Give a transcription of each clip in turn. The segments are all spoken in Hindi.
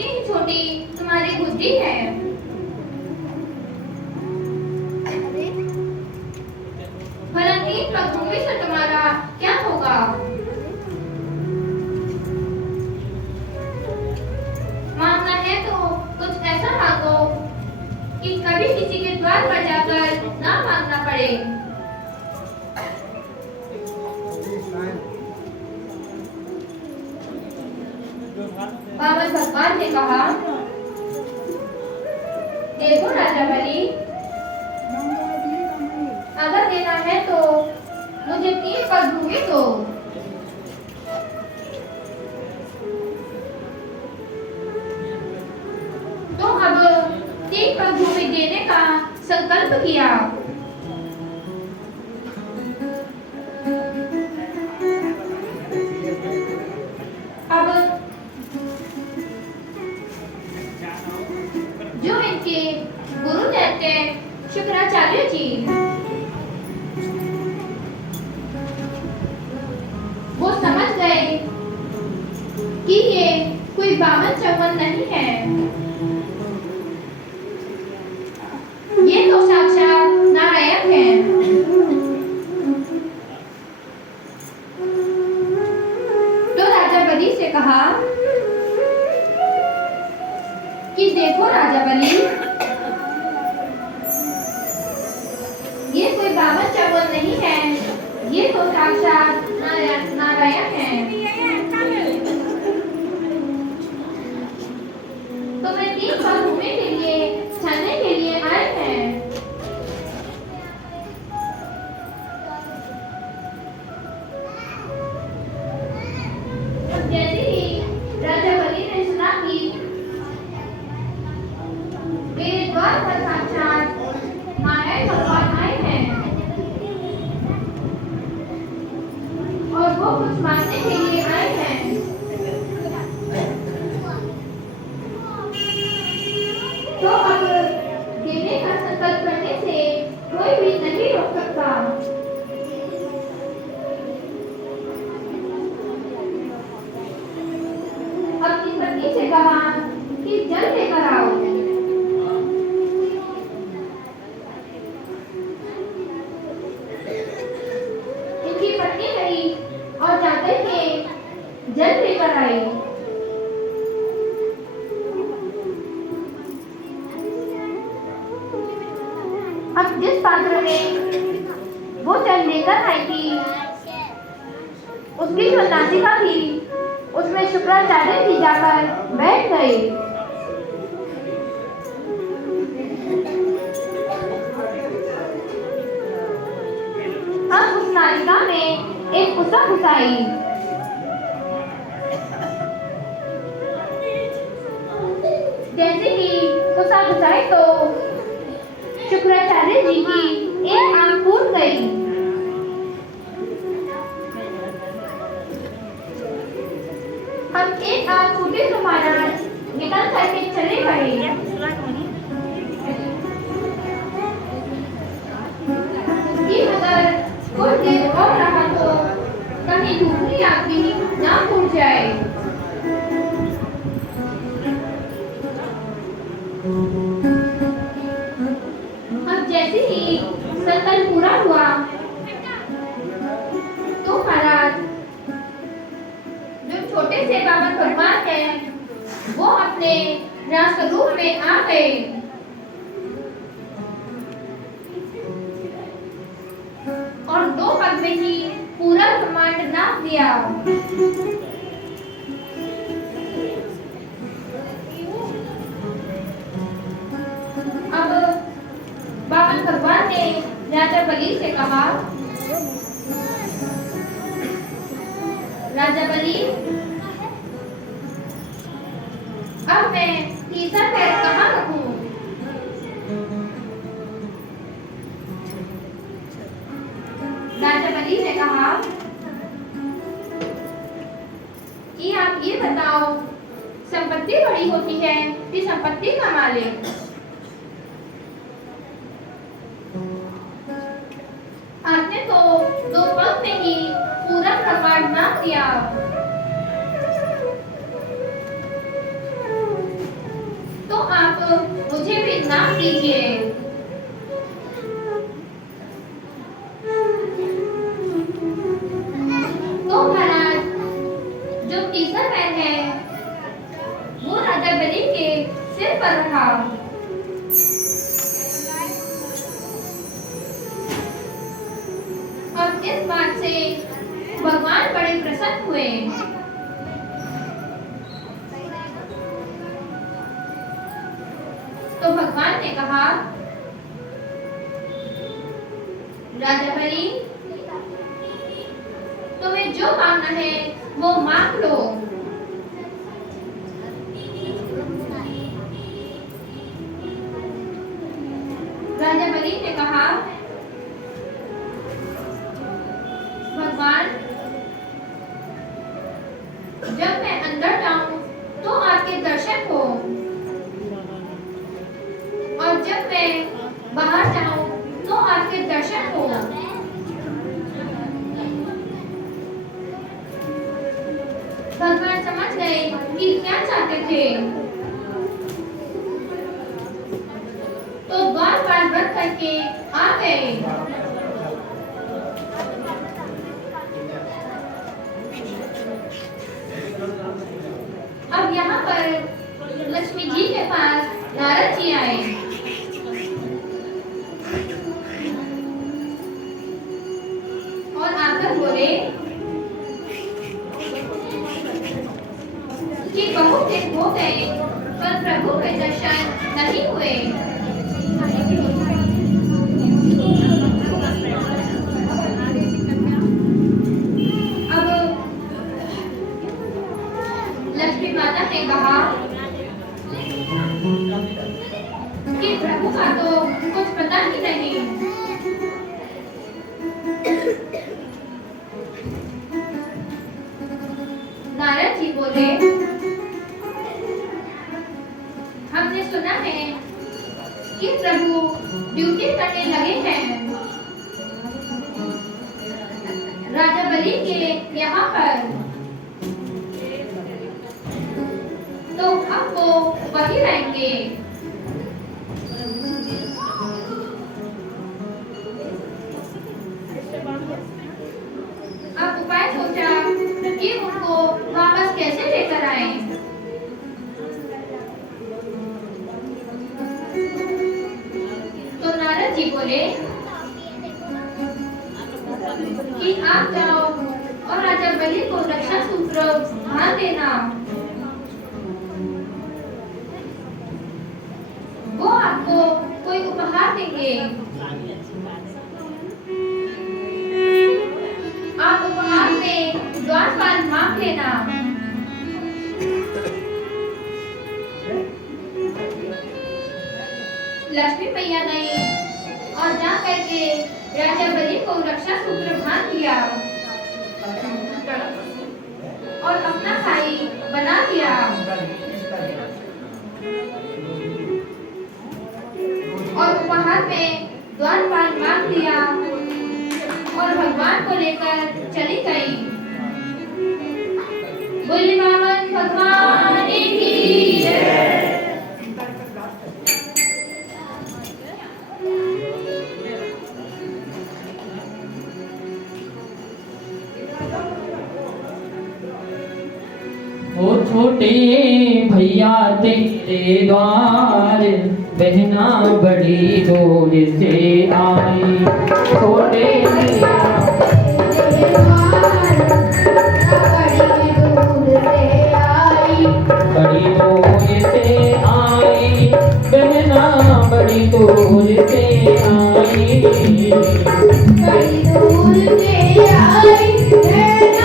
उतनी ही छोटी तुम्हारी बुद्धि है। भला 3 पगभूमि से तुम्हारा क्या होगा? मांगना है तो कुछ ऐसा मांगो कि कभी किसी के द्वार पर जाकर ना मांगना पड़े। बामन भगवान ने कहा, देखो राजा बलि, अगर देना है तो मुझे 3 पगभूमि दो। तो अब 3 पगभूमि देने का संकल्प किया। अब जो इनके गुरु दैत्य शुक्राचार्य जी, वो समझ गए कि ये कोई बामन चौवन नहीं है, ये तो साक्षात नारायण है। तो राजा बलि से कहा कि देखो राजा बलि, ये कोई बामन चौवन नहीं है, ये तो साक्षात नारायण है। तो मैं 3 पगभूमि के लिए छानने के लिए आए हैं। जैसे ही राजा बलि ने सुना कि मेरे द्वार पर साक्षात नारायण भगवान आए हैं और वो कुछ मांगने के लिए आए हैं, तो अब देने का संकल्प करने से कोई भी नहीं रोक सकता। अपनी पत्नी से कहा कि जल लेकर आओ। इनकी पत्नी गई और जाते ही जल लेकर आई। अब जिस पात्र में वो जल लेकर आई थी, उसकी जो नासिका थी, उसमें शुक्राचार्य जी जाकर बैठ गए। अब उस नासिका में एक कुसा घुसाई। जैसे ही कुसा घुसाई तो शुक्राचार्य जी की एक आंख फूट गई। अब एक आंख फूटे तो महाराज निकल करके चले गए। कि अगर कुछ देर और रहा तो कहीं दूसरी आंख भी ना फूट जाए। जैसे ही संकल्प पूरा हुआ तो महाराज जो छोटे से बामन भगवान हैं, वो अपने राष्ट्ररूप में आ गए और 2 पग में ही पूरा ब्रह्मांड नाप दिया। बामन भगवान ने राजा बलि से कहा, राजा बलि, अब मैं तीसरा पैर कहाँ रखूं? राजा बलि ने कहा कि आप ये बताओ, संपत्ति बड़ी होती है कि संपत्ति का मालिक? आपने तो 2 पग में ही पूरा ब्रह्मांड नाप दिया। प्रणाम कीजिए। तो महाराज, जो तीसरा पैर है वो राजा बलि के सिर पर रखा और इस बात से भगवान बड़े प्रसन्न हुए। तो भगवान ने कहा, राजा बलि, तुम्हें जो मांगना है वो मांग लो। राजा बलि ने कहा, भगवान, जब मैं अंदर जाऊं तो आपके दर्शन हो और जब मैं बाहर जाऊं तो आपके दर्शन हो। भगवान समझ गए कि क्या चाहते थे, तो द्वारपाल व्रत करके आ गए। अब यहाँ पर लक्ष्मी जी के पास नारद जी आए। और आकर बोले कि बहुत दिन हो गए पर प्रभु के दर्शन नहीं हुए। अब लक्ष्मी माता ने कहा कि प्रभु का तो कुछ पता ही नहीं। नारद जी बोले, हमने सुना है कि प्रभु ड्यूटी करने लगे हैं राजा बलि के यहाँ पर, तो अब वो वही रहेंगे। अब उपाय सोचा कि उनको वापस कैसे लेकर आए। तो नारद जी बोले कि आप जाओ और राजा बलि को रक्षा सूत्र बांध देना, वो आपको कोई उपहार देंगे। आप उपहार में द्वारपाल मांग लेना। लक्ष्मी मैया गई और जा करके राजा बलि को रक्षा सूत्र बांध दिया और अपना भाई बना दिया। और उपहार में द्वारपाल मांग दिया और भगवान को लेकर चली गई। बोले बावन भगवान की जय। ओ छोटे भैया तेरे द्वार बहना बड़ी दूर से आई। छोटे भैया बड़ी दूर से आई, बहना बड़ी दूर से आई। बड़ी दूर से आई, बहना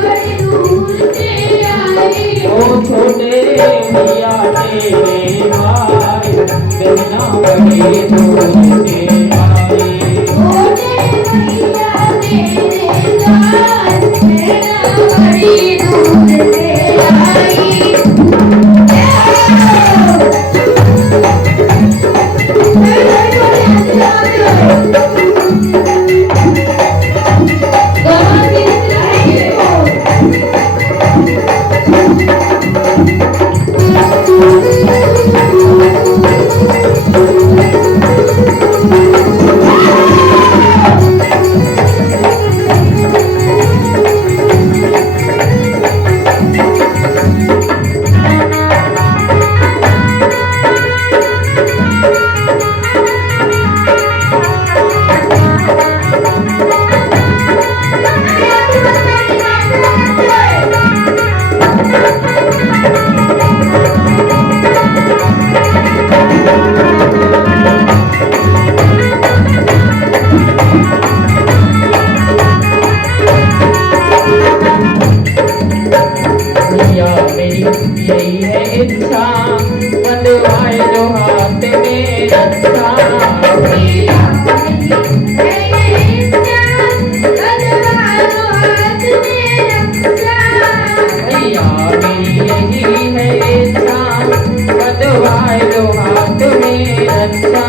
बड़ी दूर से आई। ओ छोटे भैया तेरे द्वार बहना बड़ी दूर से आई। छोटे भैया तेरे द्वार बहना बड़ी दूर से आई। इच्छा बंधवाए जो हाथ में रक्षा मैया मेरी है इच्छा बंधवाए जो हाथ में रक्षा भैया मेरी यही है इच्छा बंधवाए जो हाथ में रक्षा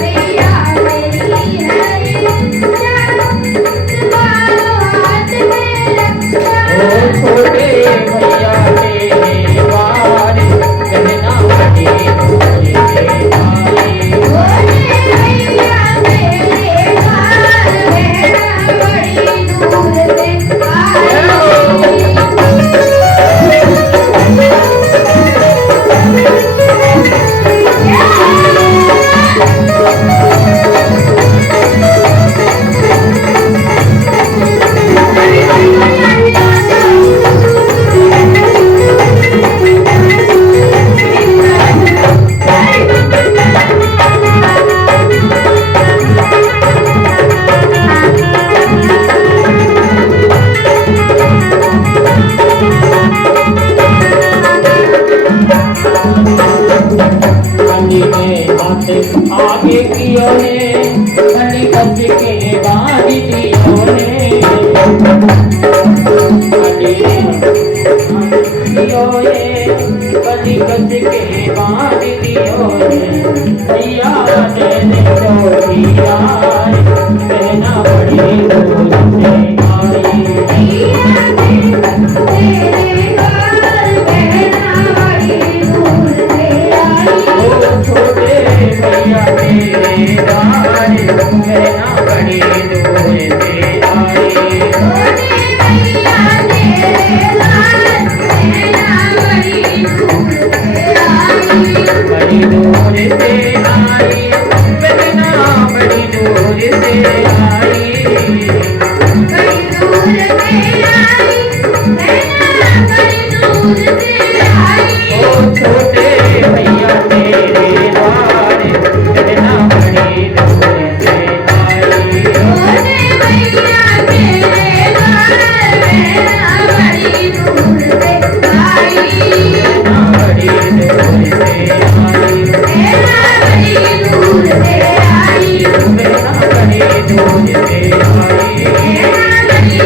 मैया मेरी है इच्छा बंधवाए हाथ में रक्षा ओ छोटे भैया तेरे द्वार कहना बड़े दूर से आए छोटे भैया मेरे द्वार रहना बड़ी दूर से आए ठंडी में हाथ आगे कियो ने ठंडी कस के बांध दियो ने ठंडी में दियो ने ठंडी कस के बांध दियो ने भैया तेरे चोरी आए कहना बड़ी दूर से आई मैया तेरे द्वार रहना बड़ी दूर से आई ओ छोटे भैया तेरे द्वार कहना बड़ी दूर से आए छोटे भैया तेरे द्वार रहना बड़ी दूर से आई बड़ी दूर से आई कहना बड़ी दूर से आई बड़ी दूर से आई रहना बड़ी दूर से आई ओ छोटे भैया तेरे द्वार कहना बड़ी दूर से आई छोटे भैया तेरे द्वार रहना बड़ी दूर से आई कहना बड़ी दूर से आई रहना बड़ी दूर से आई कहना बड़ी दूर से आई रहना बड़ी